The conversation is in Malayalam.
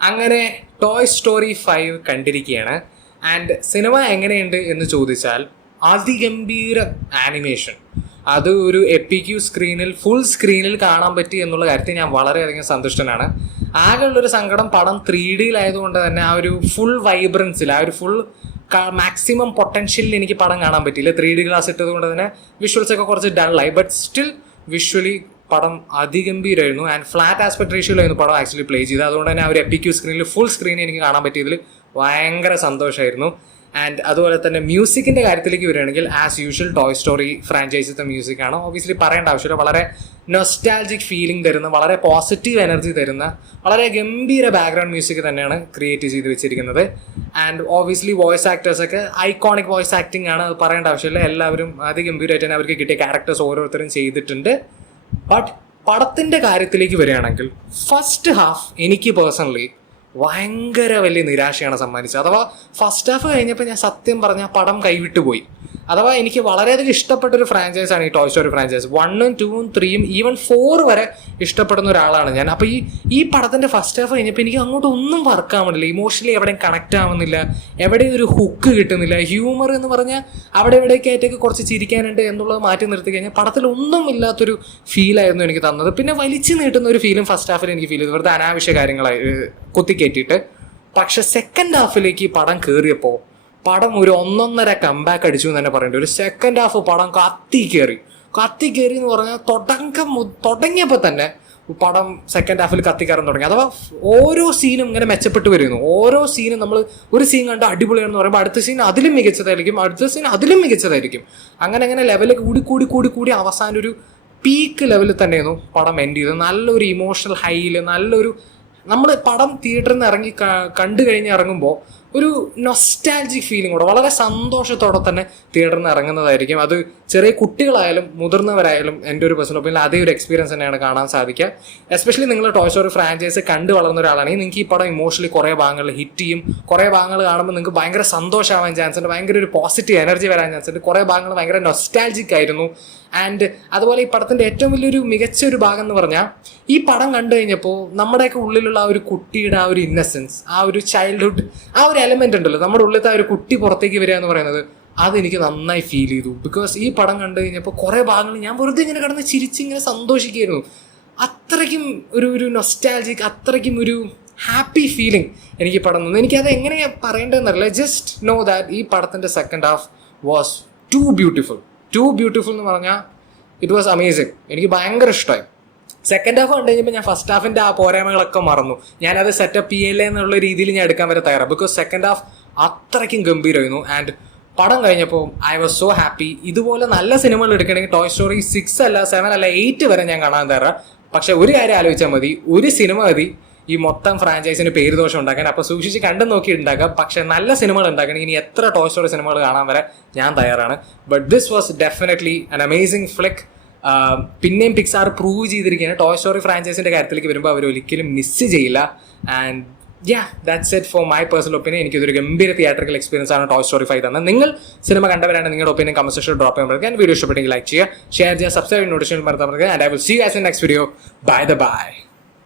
അങ്ങനെ ടോയ് സ്റ്റോറി 5 കണ്ടിരിക്കുകയാണ്. ആൻഡ് സിനിമ എങ്ങനെയുണ്ട് എന്ന് ചോദിച്ചാൽ അതിഗംഭീര ആനിമേഷൻ, അത് ഒരു എപ്പിക്യു സ്ക്രീനിൽ ഫുൾ സ്ക്രീനിൽ കാണാൻ പറ്റി എന്നുള്ള കാര്യത്തിൽ ഞാൻ വളരെയധികം സന്തുഷ്ടനാണ്. ആകെയുള്ളൊരു സങ്കടം പടം 3Dയിലായതുകൊണ്ട് തന്നെ ആ ഒരു ഫുൾ വൈബ്രൻസിൽ, ആ ഒരു ഫുൾ മാക്സിമം പൊട്ടൻഷ്യലിൽ എനിക്ക് പടം കാണാൻ പറ്റിയില്ല. 3D ഗ്ലാസ് ഇട്ടത് കൊണ്ട് തന്നെ വിഷ്വൽസ് ഒക്കെ കുറച്ച് ഡള്ളായി. ബട്ട് സ്റ്റിൽ വിഷ്വലി പടം അതിഗംഭീരമായിരുന്നു. ആൻഡ് ഫ്ലാറ്റ് ആസ്പെക്ട് റേഷ്യോയിലായിരുന്നു പടം ആക്ച്വലി പ്ലേ ചെയ്തത്. അതുകൊണ്ട് തന്നെ ആ ഒരു എപ്പിക്യു സ്ക്രീനിൽ ഫുൾ സ്ക്രീനിൽ എനിക്ക് കാണാൻ പറ്റിയതിൽ ഭയങ്കര സന്തോഷമായിരുന്നു. ആൻഡ് അതുപോലെ തന്നെ മ്യൂസിക്കിൻ്റെ കാര്യത്തിലേക്ക് വരികയാണെങ്കിൽ ആസ് യൂഷ്വൽ ടോയ് സ്റ്റോറി ഫ്രാഞ്ചൈസിത്തെ മ്യൂസിക്കാണ്. ഒബ്വിയസ്ലി പറയേണ്ട ആവശ്യമില്ല. വളരെ നൊസ്റ്റാൾജിക് ഫീലിംഗ് തരുന്ന, വളരെ പോസിറ്റീവ് എനർജി തരുന്ന, വളരെ ഗംഭീര ബാക്ക്ഗ്രൗണ്ട് മ്യൂസിക് തന്നെയാണ് ക്രിയേറ്റ് ചെയ്ത് വെച്ചിരിക്കുന്നത്. ആൻഡ് ഓബ്വിയസ്ലി വോയിസ് ആക്ടേഴ്സൊക്കെ ഐക്കോണിക് വോയിസ് ആക്ടിംഗ് ആണ്, അത് പറയേണ്ട ആവശ്യമില്ല. എല്ലാവരും അതിഗംഭീരമായിട്ട് തന്നെ അവർക്ക് കിട്ടിയ ക്യാരക്ടേഴ്സ് ഓരോരുത്തരും ചെയ്തിട്ടുണ്ട്. ബട്ട് പടത്തിൻ്റെ കാര്യത്തിലേക്ക് വരികയാണെങ്കിൽ ഫസ്റ്റ് ഹാഫ് എനിക്ക് പേഴ്സണലി ഭയങ്കര വലിയ നിരാശയാണ് സമ്മാനിച്ചത്. അഥവാ ഫസ്റ്റ് ഹാഫ് കഴിഞ്ഞപ്പോൾ ഞാൻ സത്യം പറഞ്ഞാൽ പടം കൈവിട്ടു പോയി. അഥവാ എനിക്ക് വളരെയധികം ഇഷ്ടപ്പെട്ടൊരു ഫ്രാഞ്ചൈസാണ് ഈ ടോയ് സ്റ്റോറി ഫ്രാഞ്ചൈസ്. 1ഉം 2ഉം 3ഉം ഈവൻ 4 വരെ ഇഷ്ടപ്പെടുന്ന ഒരാളാണ് ഞാൻ. അപ്പോൾ ഈ പടത്തിൻ്റെ ഫസ്റ്റ് ഹാഫ് കഴിഞ്ഞപ്പോൾ എനിക്ക് അങ്ങോട്ട് ഒന്നും വർക്ക് ആവുന്നില്ല. ഇമോഷണലി എവിടെയും കണക്റ്റ് ആവുന്നില്ല, എവിടെയും ഒരു ഹുക്ക് കിട്ടുന്നില്ല. ഹ്യൂമർ എന്ന് പറഞ്ഞാൽ അവിടെ എവിടെയൊക്കെ ആയിട്ടൊക്കെ കുറച്ച് ചിരിക്കാനുണ്ട് എന്നുള്ളത് മാറ്റി നിർത്തി കഴിഞ്ഞാൽ പടത്തിൽ ഒന്നും ഇല്ലാത്തൊരു ഫീലായിരുന്നു എനിക്ക് തന്നത്. പിന്നെ വലിച്ചു നീട്ടുന്ന ഒരു ഫീലും ഫസ്റ്റ് ഹാഫിൽ എനിക്ക് ഫീൽ ചെയ്തു, വെറുതെ അനാവശ്യ കാര്യങ്ങളായി കുത്തിക്കയറ്റിയിട്ട്. പക്ഷെ സെക്കൻഡ് ഹാഫിലേക്ക് പടം കയറിയപ്പോൾ പടം ഒരു 1.5 കംബാക്ക് അടിച്ചു എന്ന് തന്നെ പറയേണ്ടി. ഒരു സെക്കൻഡ് ഹാഫ് പടം കത്തി കയറി എന്ന് പറഞ്ഞാൽ തുടങ്ങിയപ്പോൾ തന്നെ പടം സെക്കൻഡ് ഹാഫിൽ കത്തിക്കയറാൻ തുടങ്ങി. അഥവാ ഓരോ സീനും ഇങ്ങനെ മെച്ചപ്പെട്ട് വരുന്നു. ഓരോ സീനും നമ്മൾ ഒരു സീൻ കണ്ട് അടിപൊളിയാണെന്ന് പറയുമ്പോൾ അടുത്ത സീൻ അതിലും മികച്ചതായിരിക്കും. അങ്ങനെ ലെവൽ കൂടി അവസാനം ഒരു പീക്ക് ലെവലിൽ തന്നെയായിരുന്നു പടം എൻഡ് ചെയ്തത്. നല്ലൊരു ഇമോഷണൽ ഹൈയിൽ, നല്ലൊരു നമ്മൾ പടം തിയേറ്ററിൽ നിന്ന് കണ്ടു കഴിഞ്ഞ് ഇറങ്ങുമ്പോൾ ഒരു നൊസ്റ്റാൾജിക് ഫീലിംഗ് കൂടെ വളരെ സന്തോഷത്തോടെ തന്നെ തിയേറ്ററിൽ നിന്ന് ഇറങ്ങുന്നതായിരിക്കും. അത് ചെറിയ കുട്ടികളായാലും മുതിർന്നവരായാലും എൻ്റെ ഒരു പേഴ്സണൽ ഒപ്പീനിയൻ അതേ ഒരു എക്സ്പീരിയൻസ് തന്നെയാണ് കാണാൻ സാധിക്കുക. എസ്പെഷ്യലി നിങ്ങൾ ടോയ് സ്റ്റോറി ഫ്രാഞ്ചൈസ് കണ്ടു വളർന്ന ഒരാളാണെങ്കിൽ നിങ്ങൾക്ക് ഈ പടം ഇമോഷണലി കുറേ ഭാഗങ്ങളിൽ ഹിറ്റ് ചെയ്യും. കുറേ ഭാഗങ്ങൾ കാണുമ്പോൾ നിങ്ങൾക്ക് ഭയങ്കര സന്തോഷമാവാൻ ചാൻസ് ഉണ്ട്, ഭയങ്കര ഒരു പോസിറ്റീവ് എനർജി വരാൻ ചാൻസ് ഉണ്ട്. കുറേ ഭാഗങ്ങൾ ഭയങ്കര നൊസ്റ്റാൾജിക് ആയിരുന്നു. ആൻഡ് അതുപോലെ ഈ പടത്തിൻ്റെ ഏറ്റവും വലിയൊരു മികച്ചൊരു ഭാഗം എന്ന് പറഞ്ഞാൽ ഈ പടം കണ്ടു കഴിഞ്ഞപ്പോൾ നമ്മുടെയൊക്കെ ഉള്ളിലുള്ള ആ ഒരു കുട്ടിയുടെ ആ ഒരു ഇന്നസെൻസ്, ആ ഒരു ചൈൽഡ്ഹുഡ്, ആ ഒരു എലമെന്റ് ഉണ്ടല്ലോ, നമ്മുടെ ഉള്ളിലത്തെ ആ ഒരു കുട്ടി പുറത്തേക്ക് വരിക എന്ന് പറയുന്നത്, അതെനിക്ക് നന്നായി ഫീൽ ചെയ്തു. ബിക്കോസ് ഈ പടം കണ്ടു കഴിഞ്ഞപ്പോൾ കുറേ ഭാഗങ്ങൾ ഞാൻ വെറുതെ ഇങ്ങനെ കിടന്ന് ചിരിച്ചിങ്ങനെ സന്തോഷിക്കുകയായിരുന്നു. അത്രയ്ക്കും ഒരു നൊസ്റ്റാൾജിക്, അത്രയ്ക്കും ഒരു ഹാപ്പി ഫീലിംഗ് എനിക്ക് പടം തന്നു. എനിക്കത് എങ്ങനെയാണ് പറയേണ്ടതെന്നറിയില്ല. ജസ്റ്റ് നോ ദാറ്റ് ഈ പടത്തിൻ്റെ second half was too beautiful എന്ന് പറഞ്ഞാൽ ഇറ്റ് വാസ് അമേസിങ്. എനിക്ക് ഭയങ്കര ഇഷ്ടമായി. സെക്കൻഡ് ഹാഫ് കണ്ടു കഴിഞ്ഞപ്പോൾ ഞാൻ ഫസ്റ്റ് ഹാഫിൻ്റെ ആ പോരായ്മകളൊക്കെ മറന്നു. ഞാനത് സെറ്റപ്പ് ചെയ്യല്ലേ എന്നുള്ള രീതിയിൽ ഞാൻ എടുക്കാൻ വരെ തയ്യാറാണ്. ബിക്കോസ് സെക്കൻഡ് ഹാഫ് അത്രയ്ക്കും ഗംഭീരമായിരുന്നു. ആൻഡ് പടം കഴിഞ്ഞപ്പോൾ ഐ വാസ് സോ ഹാപ്പി. ഇതുപോലെ നല്ല സിനിമകൾ എടുക്കണമെങ്കിൽ ടോയ് സ്റ്റോറി 6 അല്ല 7 അല്ല 8 വരെ ഞാൻ കാണാൻ തയ്യാറാണ്. പക്ഷെ ഒരു കാര്യം ആലോചിച്ചാൽ മതി, ഒരു സിനിമ മതി ഈ മൊത്തം ഫ്രാഞ്ചൈസിന് പേര് ദോഷം ഉണ്ടാക്കാൻ. അപ്പോൾ സൂക്ഷിച്ച് കണ്ടു നോക്കി ഉണ്ടാക്കാം. പക്ഷെ നല്ല സിനിമകൾ ഉണ്ടാക്കണം. ഇനി എത്ര ടോയ് സ്റ്റോറി സിനിമകൾ കാണാൻ വരെ ഞാൻ തയ്യാറാണ്. But this was definitely an amazing flick. പിന്നെയും പിക്സാർ പ്രൂവ് ചെയ്തിരിക്കുകയാണ് ടോയ് സ്റ്റോറി ഫ്രാഞ്ചൈസിൻ്റെ കാര്യത്തിലേക്ക് വരുമ്പോൾ അവർ ഒരിക്കലും മിസ് ചെയ്യില്ല. And that's it for my personal opinion. എനിക്കിതൊരു ഗംഭീര തിയേറ്ററിക്കൽ എക്സ്പീരിയൻസ് ആണ് ടോയ് സ്റ്റോറി 5 തന്നെ. നിങ്ങൾ സിനിമ കണ്ടവരാണ്, നിങ്ങളുടെ ഒപ്പീനിയൻ കമന്റ് സെക്ഷനിൽ ഡ്രോപ്പ് ചെയ്യാൻ പറ്റുക. വീഡിയോ ഇഷ്ടപ്പെട്ടെങ്കിൽ ലൈക്ക് ചെയ്യുക, ഷെയർ ചെയ്യുക, സബ്സ്ക്രൈബ്, നോട്ടിഫിക്കേഷൻ മറക്കാൻ പറ്റുക. And I will see you guys in next video. By.